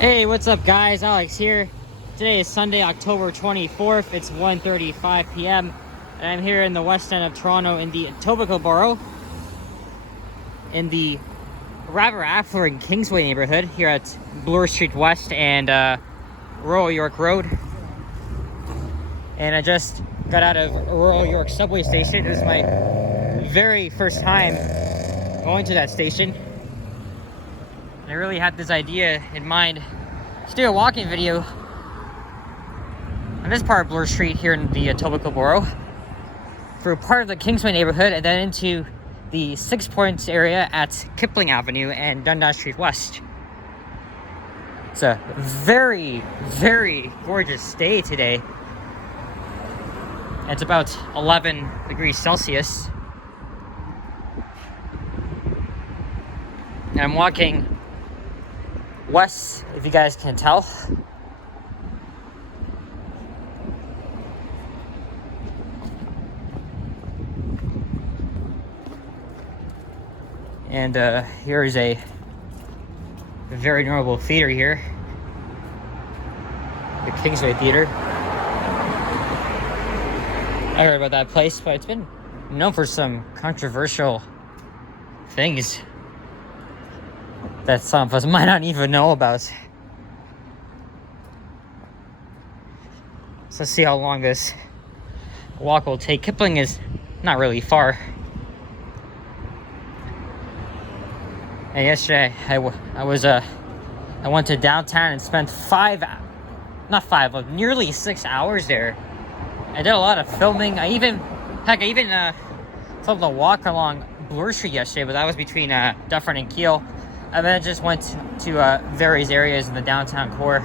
Hey, what's up guys? Alex here. Today is Sunday, October 24th. It's 1:35 p.m. and I'm here in the west end of Toronto in the Etobicoke borough in the rather affluent Kingsway neighborhood here at Bloor Street West and Royal York Road. And I just got out of Royal York subway station. It was my very first time going to that station. I really had this idea in mind to do a walking video on this part of Bloor Street here in the Etobicoke borough through part of the Kingsway neighborhood and then into the 6 Points area at Kipling Avenue and Dundas Street West. It's a very, very gorgeous day today. It's about 11 degrees Celsius. And I'm walking west, if you guys can tell. And here is a very notable theater here, the Kingsway Theater. I heard about that place, but it's been known for some controversial things that some of us might not even know about. So let's see how long this walk will take. Kipling is not really far. And yesterday I went to downtown and spent nearly 6 hours there. I did a lot of filming. I even filmed a walk along Bloor Street yesterday, but that was between Dufferin and Keele. And then I just went to various areas in the downtown core.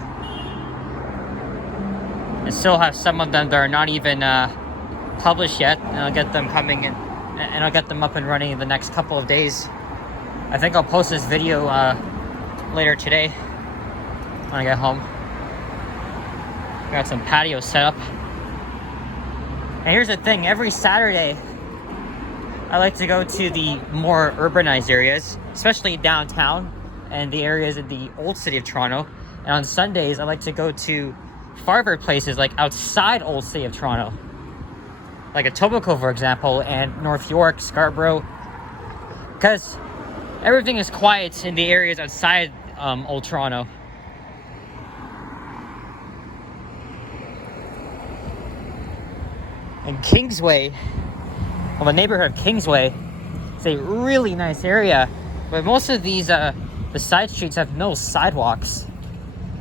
I still have some of them that are not even published yet, and I'll get them coming in, and I'll get them up and running in the next couple of days. I think I'll post this video later today when I get home. Got some patio set up. And here's the thing, every Saturday I like to go to the more urbanized areas, especially downtown and the areas in the old city of Toronto. And on Sundays, I like to go to farther places like outside old city of Toronto, like Etobicoke, for example, and North York, Scarborough, because everything is quiet in the areas outside old Toronto. And Kingsway, well, the neighborhood of Kingsway, it's a really nice area, but most of these the side streets have no sidewalks.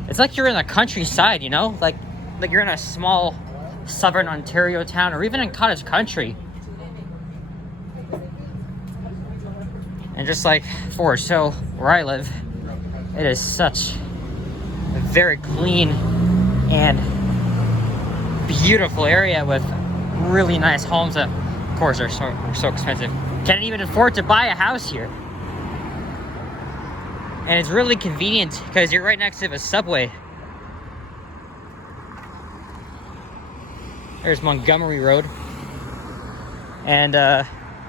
It's like you're in the countryside, you know, like you're in a small southern Ontario town or even in cottage country. And just like Forest Hill, where I live, it is such a very clean and beautiful area with really nice homes that, of course, are so expensive. Can't even afford to buy a house here. And it's really convenient because you're right next to the subway. There's Montgomery Road. And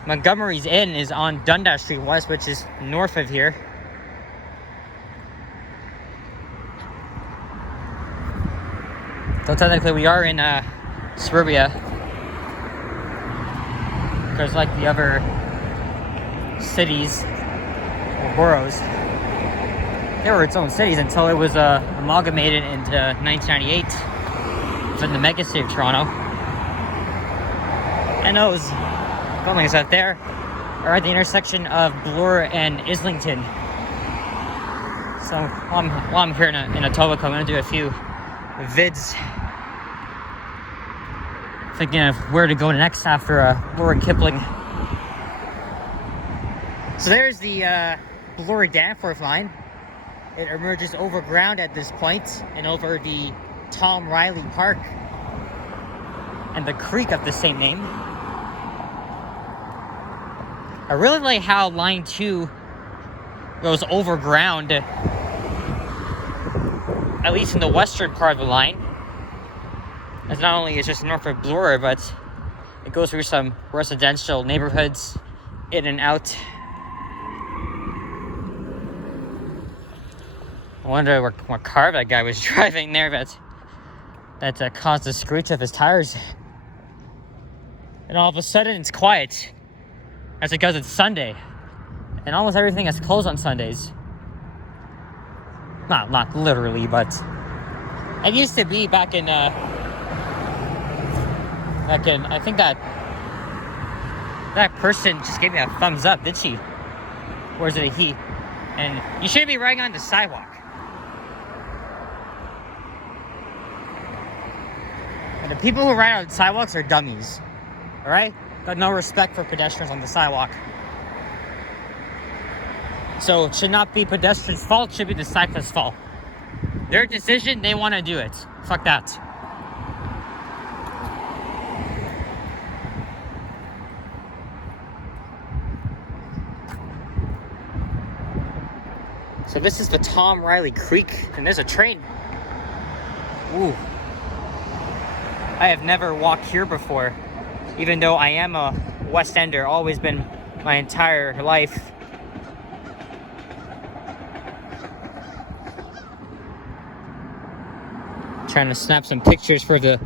Montgomery's Inn is on Dundas Street West, which is north of here. So technically we are in suburbia, because like the other cities or boroughs, they were its own cities until it was amalgamated into 1998 within the mega city of Toronto. And those buildings out there are at the intersection of Bloor and Islington. So while I'm here in Etobicoke, I'm going to do a few vids thinking of where to go next after Bloor and Kipling. So there's the Bloor Danforth line. It emerges over ground at this point and over the Tom Riley Park and the creek of the same name. I really like how line 2 goes over ground, at least in the western part of the line. As not only is just north of Bloor, but it goes through some residential neighborhoods in and out. wonder what car that guy was driving there that caused the screech of his tires. And all of a sudden it's quiet. That's because it's Sunday. And almost everything is closed on Sundays. Not literally, but it used to be back in I think that person just gave me a thumbs up, did she? Or is it a he? And you shouldn't be riding on the sidewalk. And the people who ride on sidewalks are dummies. Alright? Got no respect for pedestrians on the sidewalk. So it should not be pedestrians' fault, it should be the cyclist's fault. Their decision, they want to do it. Fuck that. So this is the Tom Riley Creek, and there's a train. Ooh. I have never walked here before, even though I am a West Ender, always been my entire life. Trying to snap some pictures for the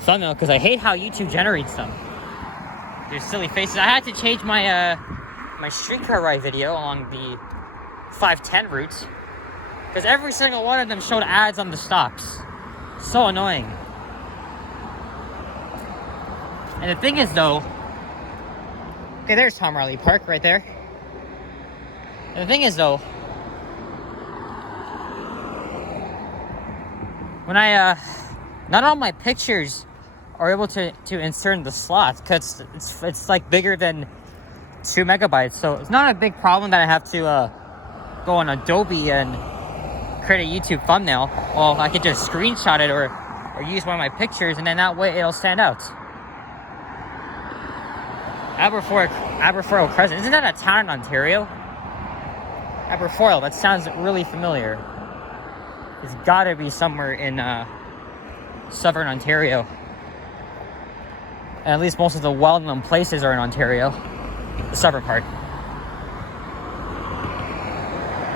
thumbnail because I hate how YouTube generates them. There's silly faces. I had to change my my streetcar ride video along the 510 route because every single one of them showed ads on the stops. So annoying. And the thing is though, okay, there's Tom Riley Park right there. And the thing is though, when not all my pictures are able to insert in the slot because it's like bigger than 2 megabytes. So it's not a big problem that I have to go on Adobe and create a YouTube thumbnail. Well, I could just screenshot it or use one of my pictures, and then that way it'll stand out. Aberfoyle Crescent. Isn't that a town in Ontario? Aberfoyle, that sounds really familiar. It's gotta be somewhere in southern Ontario. And at least most of the well-known places are in Ontario, the southern part.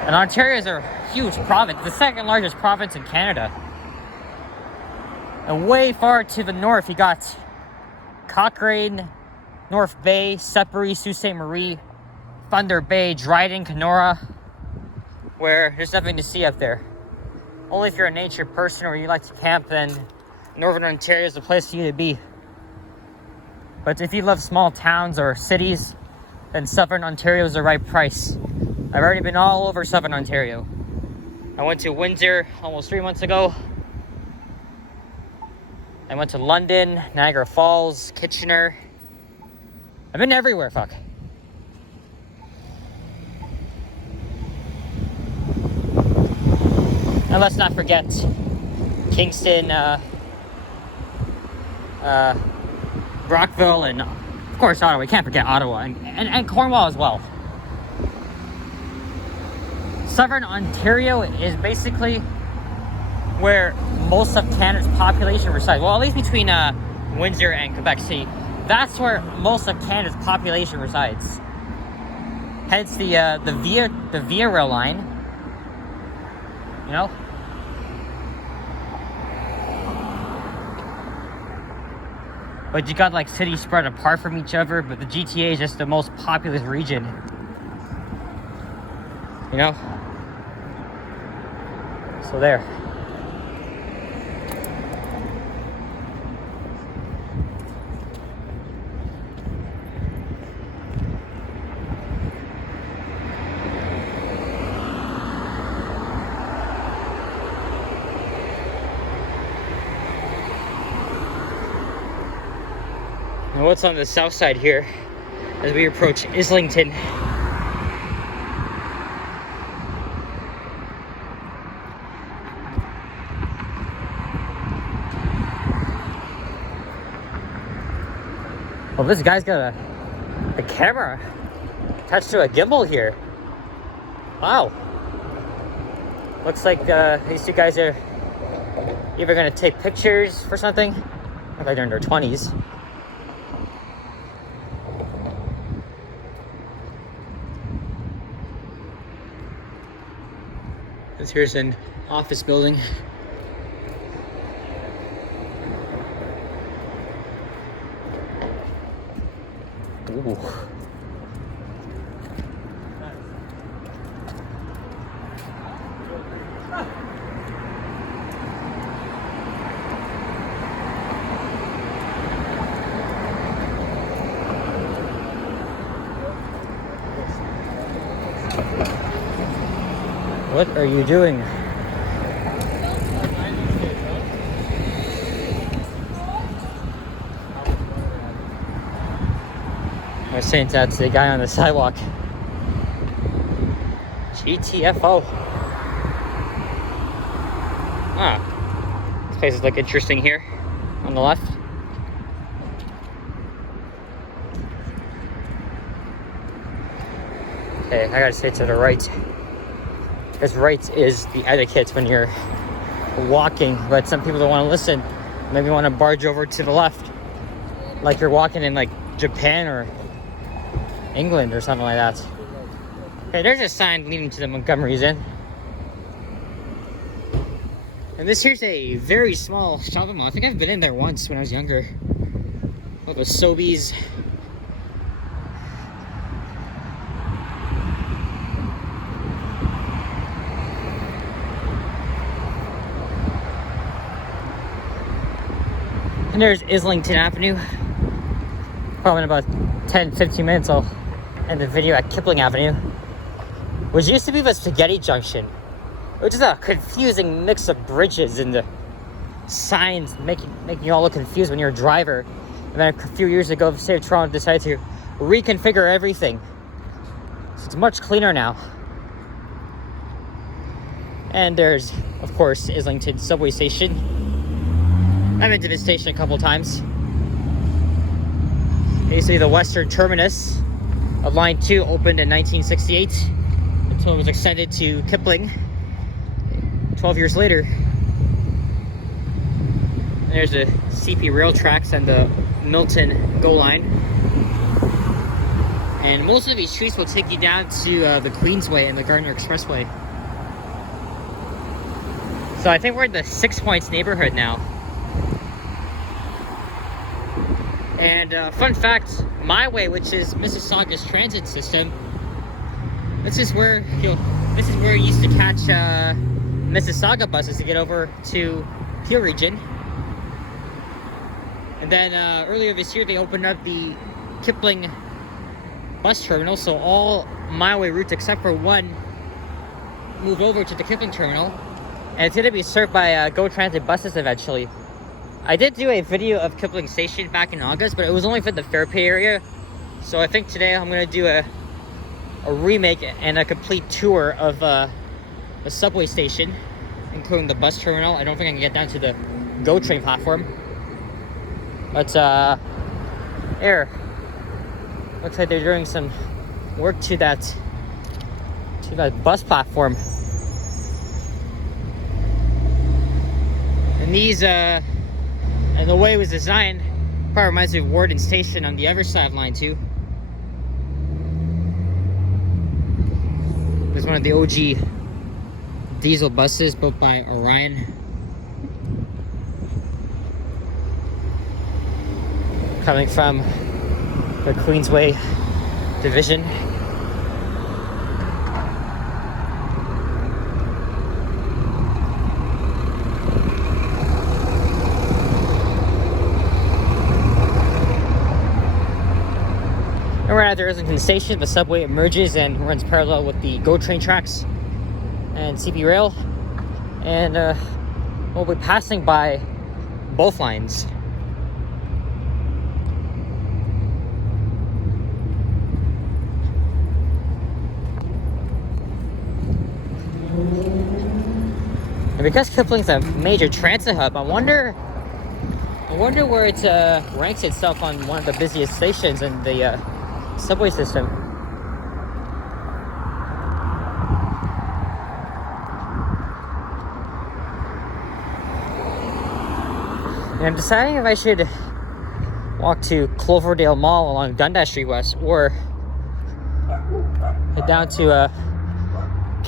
And Ontario is a huge province, the second largest province in Canada. And way far to the north, you got Cochrane, North Bay, Sudbury, Sault Ste. Marie, Thunder Bay, Dryden, Kenora, where there's nothing to see up there. Only if you're a nature person or you like to camp, then Northern Ontario is the place for you to be. But if you love small towns or cities, then Southern Ontario is the right price. I've already been all over Southern Ontario. I went to Windsor almost 3 months ago. I went to London, Niagara Falls, Kitchener. I've been everywhere, fuck. And let's not forget Kingston, Brockville, and of course Ottawa. We can't forget Ottawa and Cornwall as well. Southern Ontario is basically where most of Canada's population resides. Well, at least between Windsor and Quebec City. That's where most of Canada's population resides. Hence the Via Rail line. You know? But you got like cities spread apart from each other, but the GTA is just the most populous region. You know? So there. Now what's on the south side here as we approach Islington? Well, this guy's got a camera attached to a gimbal here. Wow. Looks like these two guys are either gonna take pictures for something. Look like they're in their 20s. Here's an office building. Ooh. What are you doing? I was saying that to the guy on the sidewalk. GTFO. Ah, this place look interesting here on the left. Okay, I gotta say to the right. Because right is the etiquette when you're walking, but some people don't want to listen. Maybe want to barge over to the left, like you're walking in like Japan or England or something like that. Okay, there's a sign leading to the Montgomery's Inn. And this here's a very small shopping mall. I think I've been in there once when I was younger. All the Sobeys. And there's Islington Avenue. Probably in about 10-15 minutes I'll end the video at Kipling Avenue, which used to be the Spaghetti Junction, which is a confusing mix of bridges and the signs making you all look confused when you're a driver. And then a few years ago, the state of Toronto decided to reconfigure everything, so it's much cleaner now. And there's, of course, Islington subway station. I've been to this station a couple times. Basically, the western terminus of Line 2 opened in 1968 until it was extended to Kipling 12 years later. And there's the CP rail tracks and the Milton GO line. And most of these streets will take you down to the Queensway and the Gardiner Expressway. So I think we're in the 6 Points neighborhood now. And fun fact, my way, which is Mississauga's transit system, this is where you used to catch Mississauga buses to get over to Peel Region. And then earlier this year, they opened up the Kipling bus terminal, so all my way routes except for one moved over to the Kipling terminal, and it's going to be served by GO Transit buses eventually. I did do a video of Kipling Station back in August, but it was only for the Fairpay area. So I think today I'm going to do a remake and a complete tour of the subway station, including the bus terminal. I don't think I can get down to the GO train platform. But here, looks like they're doing some work to that bus platform. And these and the way it was designed probably reminds me of Warden Station on the other side of Line 2. There's one of the OG diesel buses built by Orion. Coming from the Queensway division. And we're at the Islington Station. The subway emerges and runs parallel with the GO train tracks and CP rail. And we'll be passing by both lines. And because Kipling's a major transit hub, I wonder where it ranks itself on one of the busiest stations in the subway system. And I'm deciding if I should walk to Cloverdale Mall along Dundas Street West or head down to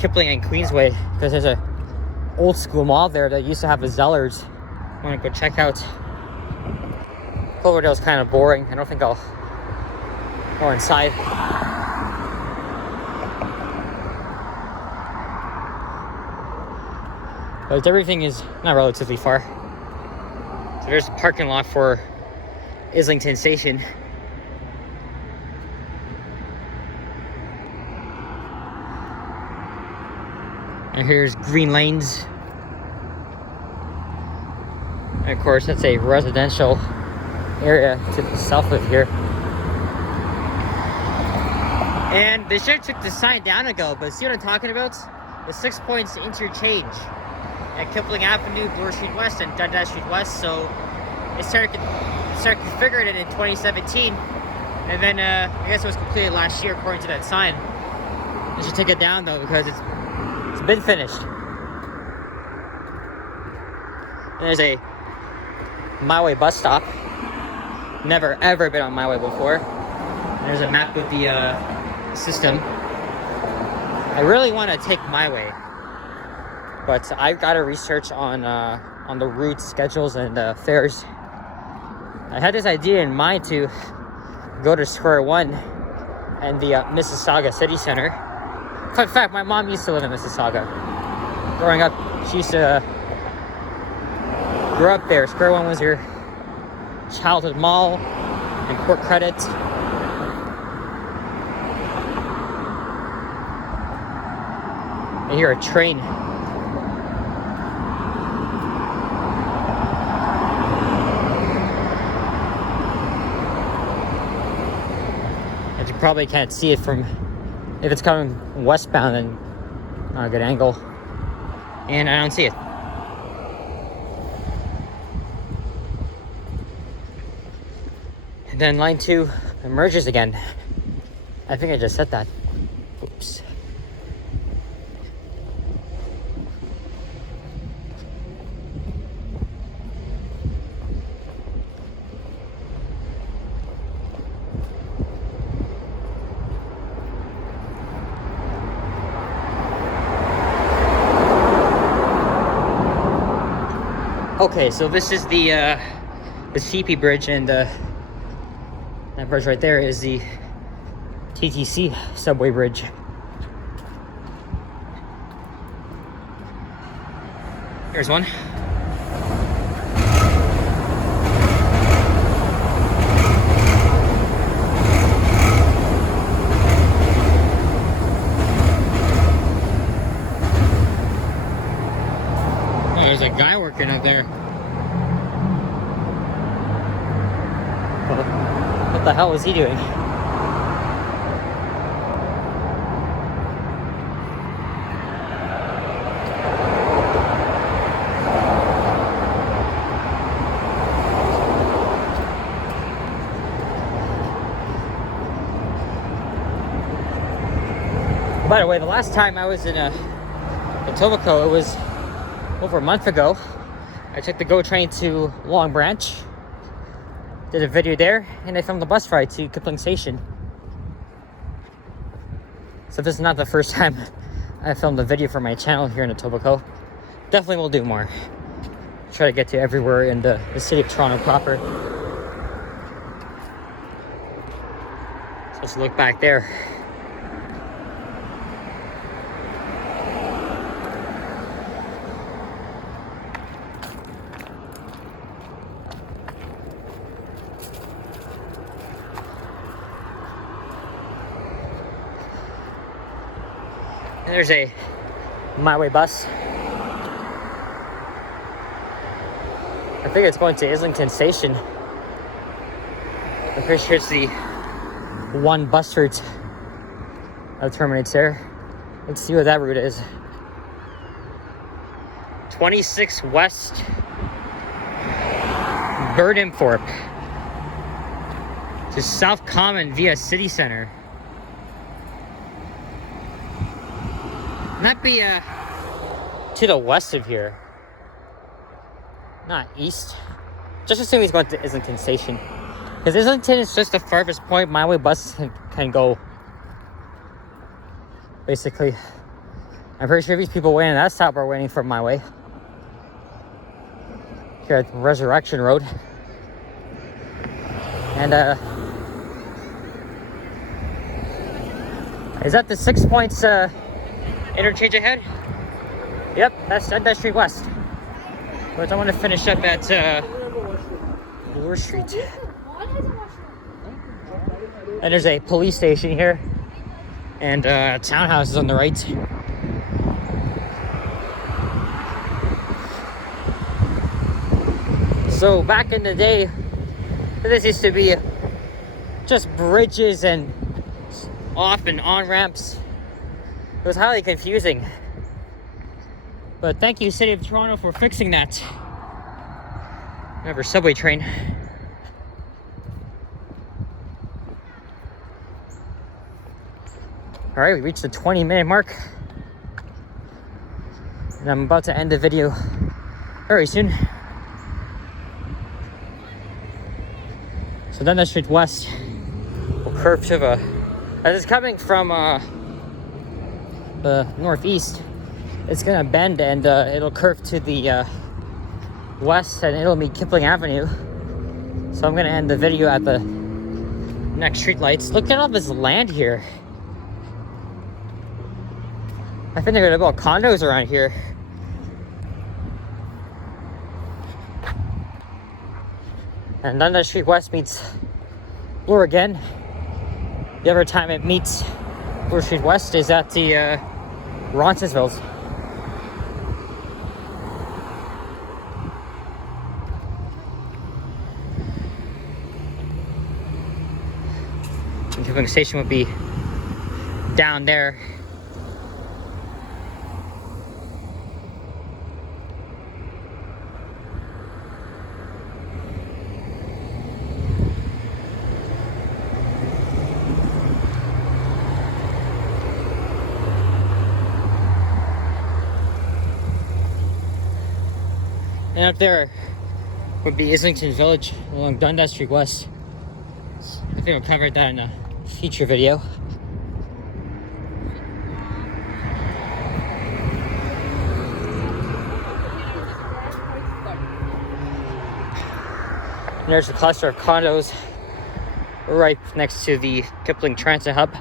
Kipling and Queensway, because there's a old school mall there that used to have a Zellers. I want to go check out. Cloverdale's kind of boring. I don't think I'll go inside. But everything is not relatively far. So there's a parking lot for Islington Station. And here's Green Lanes. And of course, that's a residential area to the south of here. And they should have took the sign down ago, but see what I'm talking about? The 6 points interchange at Kipling Avenue, Bloor Street West, and Dundas Street West. So they started configuring it in 2017, and then I guess it was completed last year according to that sign. They should take it down though, because it's been finished. And there's a My Way bus stop. Never ever been on My Way before. And there's a map with the system. I really want to take My Way, but I've got to research on the route schedules and fares. I had this idea in mind to go to Square One and the Mississauga City Center. Fun fact, my mom used to live in Mississauga. Growing up, she used to grow up there. Square One was her childhood mall and Port Credit. I hear a train. And you probably can't see it from, if it's coming westbound, then not a good angle. And I don't see it. And then line 2 emerges again. I think I just said that. Oops. Okay, so this is the CP bridge, and that bridge right there is the TTC subway bridge. Here's one. Oh, there's a guy working up there. What the hell is he doing? By the way, the last time I was in Etobicoke, it was over a month ago. I took the GO train to Long Branch, did a video there, and I filmed the bus ride to Kipling Station. So this is not the first time I filmed a video for my channel here in Etobicoke. Definitely will do more. Try to get to everywhere in the city of Toronto proper. So let's look back there. And there's a My Way bus. I think it's going to Islington Station. I'm pretty sure it's the one bus route that terminates there. Let's see what that route is. 26 West Burdenthorpe to South Common via City Center. Not be to the west of here, not east. Just assume he's going to Islington Station, because Islington is just the farthest point My Way bus can go. Basically, I'm pretty sure these people waiting at that stop are waiting for my way. Here at Resurrection Road. And is that the 6 Points interchange ahead? Yep, that's Dundas Street West. But I want to finish up at Bloor Street. And there's a police station here. And townhouses on the right. So back in the day, this used to be just bridges and off and on ramps. It was highly confusing. But thank you, City of Toronto, for fixing that. Another subway train. All right, we reached the 20-minute mark. And I'm about to end the video very soon. So then the Street West will curve to the, as it's coming from the northeast, it's gonna bend and it'll curve to the west and it'll meet Kipling Avenue. So I'm gonna end the video at the next street lights. Look at all this land here. I think they're gonna build condos around here. And then the Street West meets Bloor again. The other time it meets Bloor Street West is at the Roncesvalles. And Kipling Station would be down there. And up there would be Islington Village along Dundas Street West. I think I'll cover that in a future video. And there's a cluster of condos right next to the Kipling Transit Hub.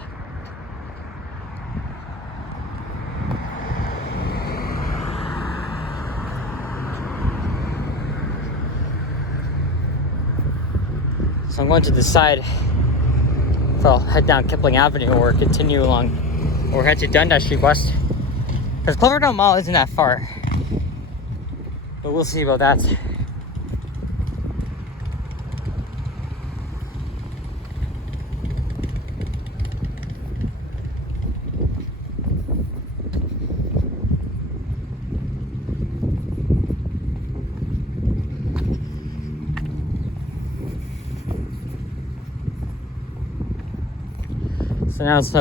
So I'm going to decide if I'll head down Kipling Avenue or continue along or head to Dundas Street West. Because Cloverdale Mall isn't that far. But we'll see about that. So now it's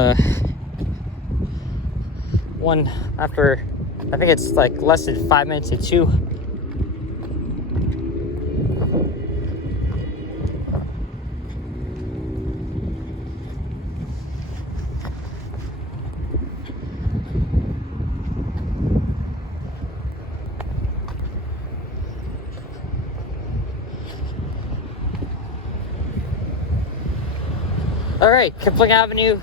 one after, I think it's like less than 5 minutes to 2. All right, Kipling Avenue,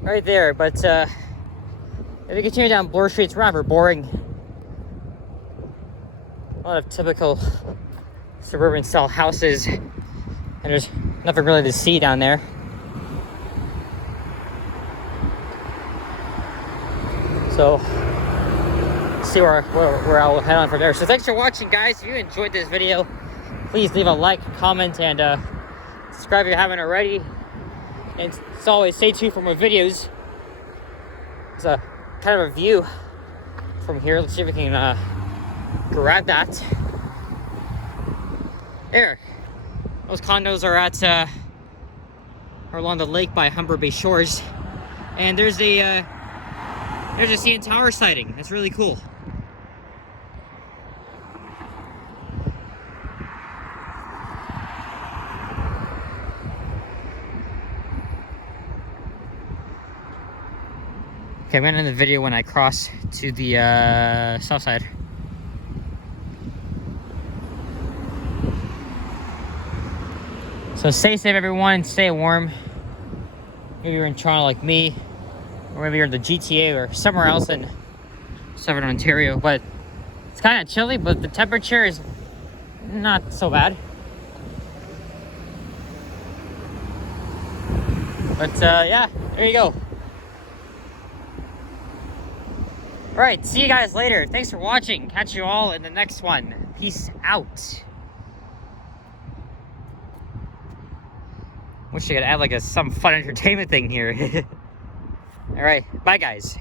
right there. But if you continue down Bloor Street, it's rather boring. A lot of typical suburban style houses, and there's nothing really to see down there. So, let's see where I'll head on from there. So thanks for watching, guys. If you enjoyed this video, please leave a like, comment, and subscribe if you haven't already. And as always, stay tuned for more videos. It's a kind of a view from here. Let's see if we can grab that. There. Those condos are at are along the lake by Humber Bay Shores. And there's a CN Tower sighting. That's really cool. Okay, I'm gonna end the video when I cross to the south side. So stay safe, everyone. Stay warm. Maybe you're in Toronto like me, or maybe you're in the GTA or somewhere else in Southern Ontario. But it's kind of chilly, but the temperature is not so bad. But yeah, there you go. Alright, see you guys later. Thanks for watching. Catch you all in the next one. Peace out. Wish I could add like some fun entertainment thing here. Alright, bye guys.